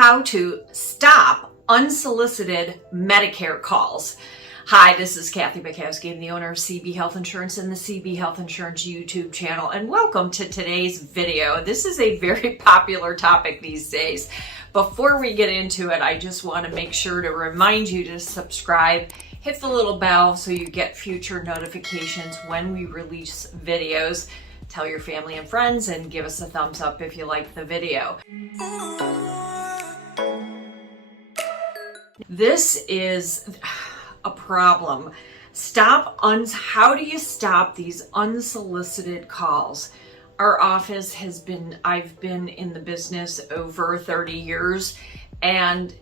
how to stop unsolicited Medicare calls. Hi, this is Kathy Bukowski. I'm the owner of CB Health Insurance and the CB Health Insurance YouTube channel, and welcome to today's video. This is a very popular topic these days. Before we get into it, I just want to make sure to remind you to subscribe, hit the little bell so you get future notifications when we release videos. Tell your family and friends and give us a thumbs up if you like the video. This is a problem. How do you stop these unsolicited calls? Our office I've been in the business over 30 years and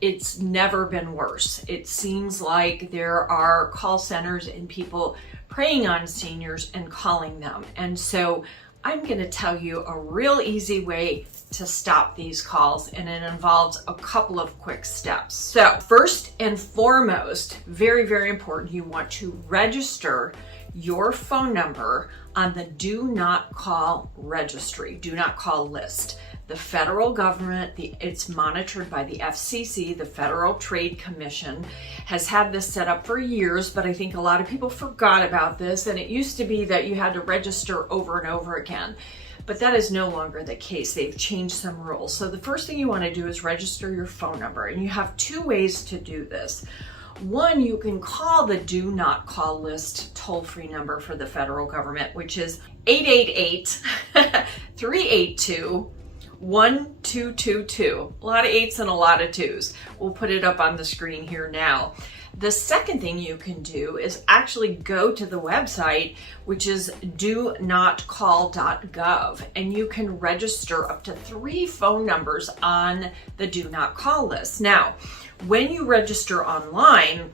it's never been worse. It seems like there are call centers and people preying on seniors and calling them. And so I'm going to tell you a real easy way to stop these calls, and it involves a couple of quick steps. So first and foremost, very, very important, you want to register your phone number on the Do Not Call registry, Do Not Call list. The federal government, it's monitored by the FCC, the Federal Trade Commission, has had this set up for years, but I think a lot of people forgot about this, and it used to be that you had to register over and over again. But that is no longer the case. They've changed some rules. So the first thing you want to do is register your phone number, and you have two ways to do this. One, you can call the Do Not Call list toll-free number for the federal government, which is 888-382-1222. A lot of eights and a lot of twos. We'll put it up on the screen here now. The second thing you can do is actually go to the website, which is donotcall.gov, and you can register up to 3 phone numbers on the Do Not Call list. Now, when you register online,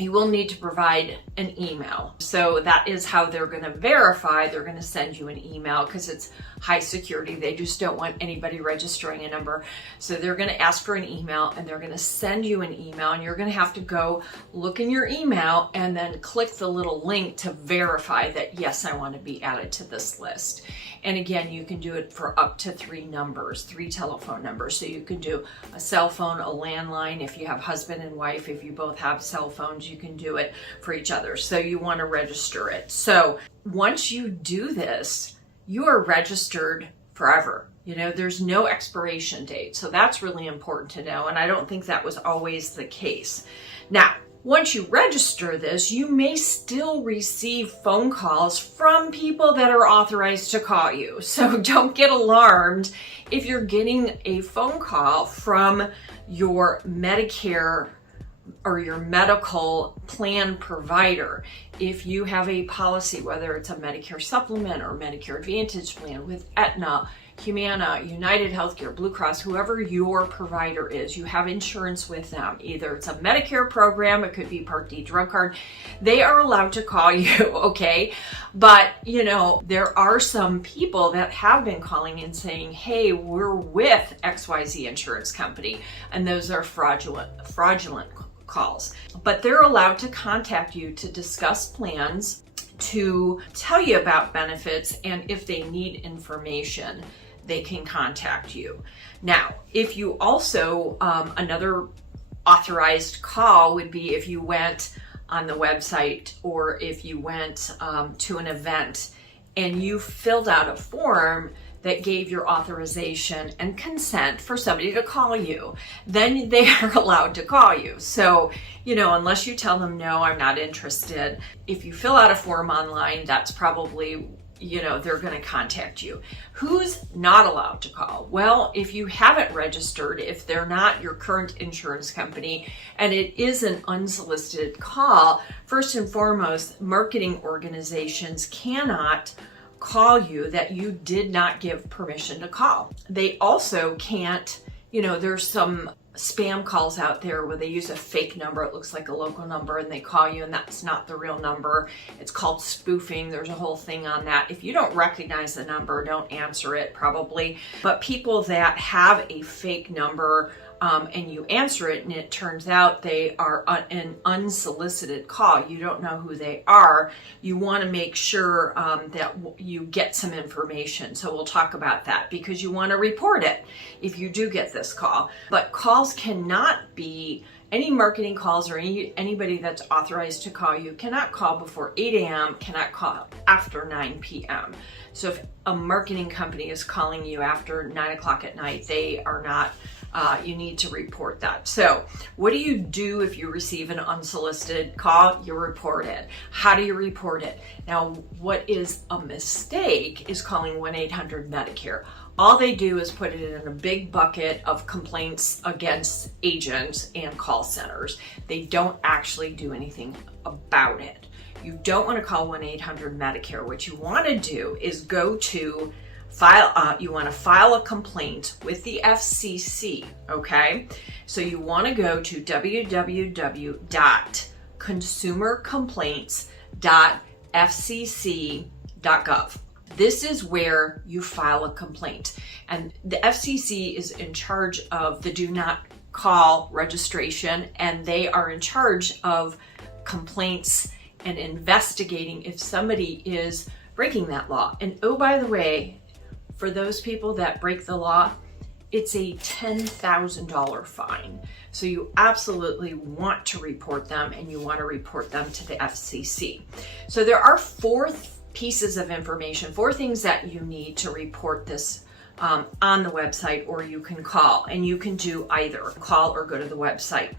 you will need to provide an email. So that is how they're going to verify. They're going to send you an email because it's high security. They just don't want anybody registering a number. So they're going to ask for an email and they're going to send you an email, and you're going to have to go look in your email and then click the little link to verify that, yes, I want to be added to this list. And again, you can do it for up to 3 numbers, 3 telephone numbers. So you can do a cell phone, a landline. If you have husband and wife, if you both have cell phones, you can do it for each other. So you want to register it. So once you do this, you are registered forever. You know, there's no expiration date. So that's really important to know. And I don't think that was always the case. Now, once you register this, you may still receive phone calls from people that are authorized to call you. So don't get alarmed if you're getting a phone call from your Medicare or your medical plan provider. If you have a policy, whether it's a Medicare supplement or Medicare Advantage plan with Aetna, Humana, United Healthcare, Blue Cross, whoever your provider is, you have insurance with them. Either it's a Medicare program, it could be Part D drug card. They are allowed to call you, okay? But, you know, there are some people that have been calling and saying, hey, we're with XYZ insurance company, and those are fraudulent calls. But they're allowed to contact you to discuss plans, to tell you about benefits, and if they need information, they can contact you. Now, if you also, another authorized call would be if you went on the website or if you went to an event and you filled out a form that gave your authorization and consent for somebody to call you, then they are allowed to call you. So, you know, unless you tell them, no, I'm not interested, if you fill out a form online, that's probably, you know, they're going to contact you. Who's not allowed to call? Well, if you haven't registered, if they're not your current insurance company, and it is an unsolicited call, first and foremost, marketing organizations cannot call you that you did not give permission to call. They also can't, you know, there's some spam calls out there where they use a fake number. It looks like a local number and they call you and that's not the real number. It's called spoofing. There's a whole thing on that. If you don't recognize the number, don't answer it probably. But people that have a fake number and you answer it and it turns out they are an unsolicited call, you don't know who they are, you want to make sure that you get some information. So we'll talk about that because you want to report it if you do get this call. But calls cannot be, any marketing calls or anybody that's authorized to call you cannot call before 8 a.m., cannot call after 9 p.m. So if a marketing company is calling you after 9 o'clock at night, they are not, you need to report that. So what do you do if you receive an unsolicited call? You report it. How do you report it? Now, what is a mistake is calling 1-800-Medicare. All they do is put it in a big bucket of complaints against agents and call centers. They don't actually do anything about it. You don't want to call 1-800-Medicare. What you want to do is go to you want to file a complaint with the FCC, okay? So you want to go to www.consumercomplaints.fcc.gov. This is where you file a complaint. And the FCC is in charge of the do not call registration, and they are in charge of complaints and investigating if somebody is breaking that law. And oh, by the way, for those people that break the law, it's a $10,000 fine. So you absolutely want to report them, and you want to report them to the FCC. So there are 4 pieces of information, 4 things that you need to report this on the website, or you can call, and you can do either call or go to the website.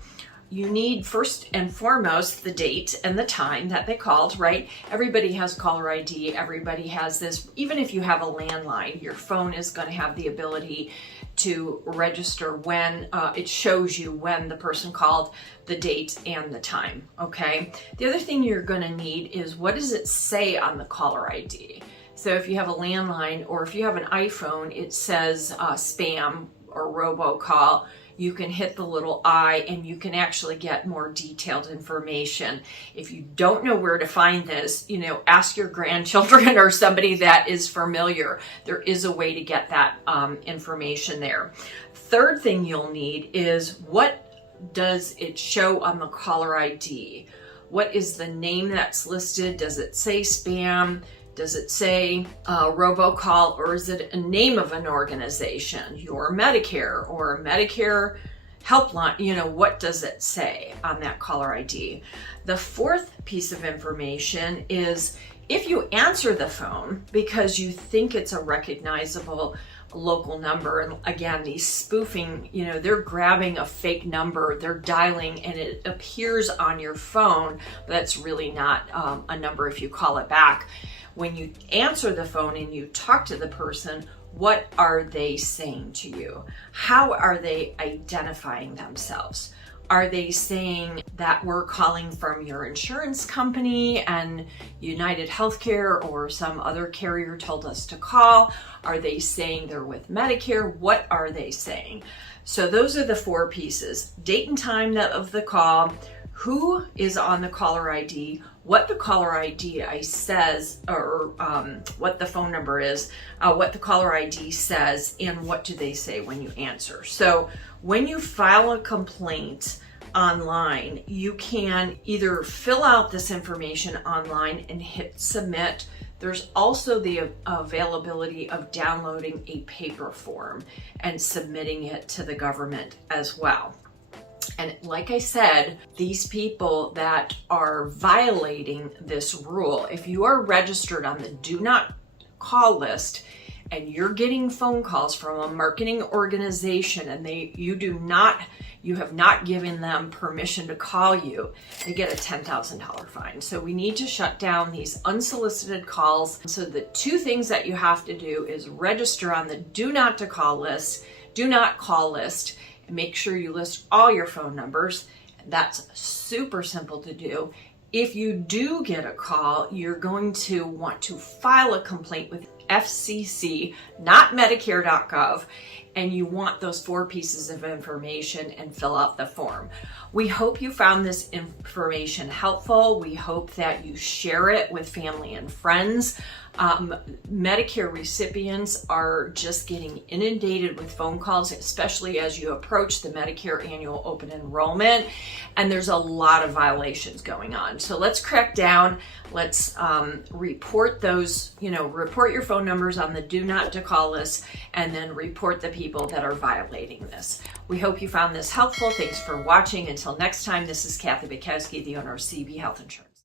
You need first and foremost the date and the time that they called, right? Everybody has caller ID. Everybody has this. Even if you have a landline, your phone is going to have the ability to register when it shows you when the person called, the date and the time, okay? The other thing you're going to need is, what does it say on the caller ID? So if you have a landline or if you have an iPhone, it says spam or robocall. You can hit the little I and you can actually get more detailed information. If you don't know where to find this, ask your grandchildren or somebody that is familiar. There is a way to get that information there. Third thing you'll need is, what does it show on the caller ID? What is the name that's listed? Does it say spam? Does it say robocall, or is it a name of an organization, your Medicare or a Medicare helpline? What does it say on that caller ID? The 4th piece of information is, if you answer the phone because you think it's a recognizable local number, and again, these spoofing, they're grabbing a fake number, they're dialing, and it appears on your phone, but that's really not a number if you call it back. When you answer the phone and you talk to the person, what are they saying to you? How are they identifying themselves? Are they saying that we're calling from your insurance company and United Healthcare or some other carrier told us to call? Are they saying they're with Medicare? What are they saying? So those are the 4 pieces: date and time of the call, who is on the caller ID, what the caller ID says, or what the phone number is, what the caller ID says, and what do they say when you answer. So when you file a complaint online, you can either fill out this information online and hit submit. There's also the availability of downloading a paper form and submitting it to the government as well. And like I said, these people that are violating this rule, if you are registered on the do not call list and you're getting phone calls from a marketing organization and you have not given them permission to call you, they get a $10,000 fine. So we need to shut down these unsolicited calls. So the 2 things that you have to do is register on the do not call list, and make sure you list all your phone numbers. That's super simple to do. If you do get a call, you're going to want to file a complaint with FCC, not Medicare.gov, and you want those 4 pieces of information and fill out the form. We hope you found this information helpful. We hope that you share it with family and friends. Medicare recipients are just getting inundated with phone calls, especially as you approach the Medicare annual open enrollment, and there's a lot of violations going on. So let's crack down. Let's report those, report your phone numbers on the do not to call list, and then report the people that are violating this. We hope you found this helpful. Thanks for watching. Until next time, this is Kathy Bukowski, the owner of CB Health Insurance.